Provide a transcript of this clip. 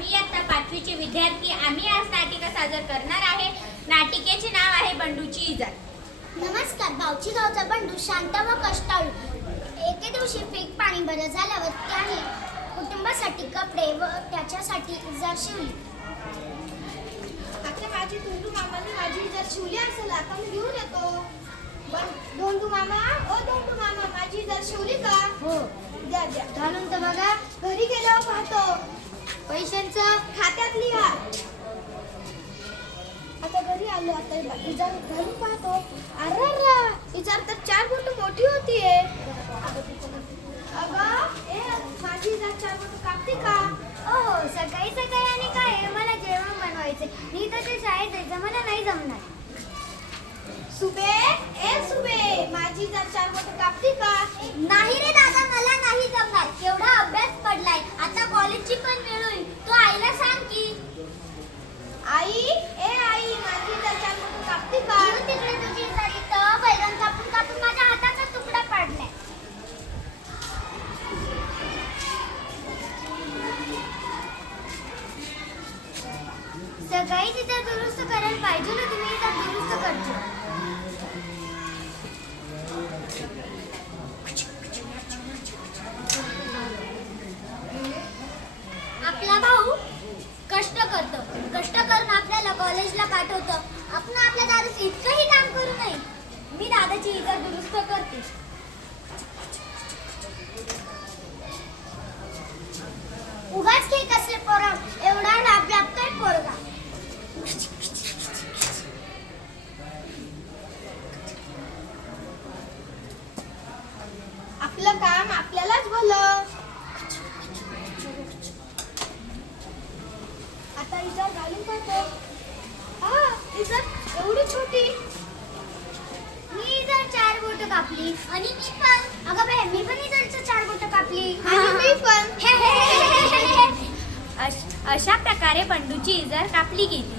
आम्ही इयत्ता 5वीचे विद्यार्थी आम्ही आज नाटिका सादर करणार आहे. नाटिकेचे नाव आहे बंडूची इजा. नमस्कार. भाऊची गावचा बंडू शांत व कष्टाळू. एके दिवशी पीक पाणी बरं झाल्यावर त्याने कुटुंबासाठी कपडे व त्याच्यासाठी इजार शिवली. आता माझी धोंडू मामाने माझी इजार शिवली असेल, आता मी घेऊन येतो. धोंडू मामा, ओ धोंडू मामा, माझी इजार शिवली का? हो. द्या द्या. घालून तर बघा. घरी गेल्यावर पाहतो. पैशांचं खात्यात लिहा. आता घरी आलो, आता इजार घालून पाहतो. अरे इजार तर 4 बोट मोठी होतीये. अगं, माझी इजार 4 बोट कापते का? हो. सकाळी सकाळी आणि काय मला जेवण बनवायचे. मी तर ते शाळेत जायचं, मला नाही जमणार. सुबे, सुबे, माझी इजार 4 बोट कापते का? नाही रे दादा, मला नाही जमणार. एवढा अभ्यास पडलाय, आता कॉलेजची पण वेळ होईल. तू आईला सांग की. आई, आई, माझी इजार 4 बोट कापते का? घेऊन तिकडे तुझी इजार इथं बैगन कापून कापून माझ्या हाताचा तुकडा पाडलाय. सकाळी तिथे दुरुस्त करायला पाहिजे ना, तुम्ही इथं दुरुस्त करतो. आपला भाऊ कष्ट करतो, कष्ट करून आपल्याला कॉलेजला पाठवतो. आपण आपल्या दादाचं इतकंही काम करू नये. मी दादाची इजार दुरुस्त करते. उगाच खेळ कसले पोरं, एवढा राब लागतोय पोरगा. आपलं काम आपल्यालाच भलं. आता इजार घालून पाहतो. इजार एवढी छोटी. मी इजार 4 बोटं कापली आणि मी पण. अगं बाई, मी पण इजारचं 4 बोटं कापली. आणि मी पण. अशा प्रकारे बंडूची इजार कापली गेली.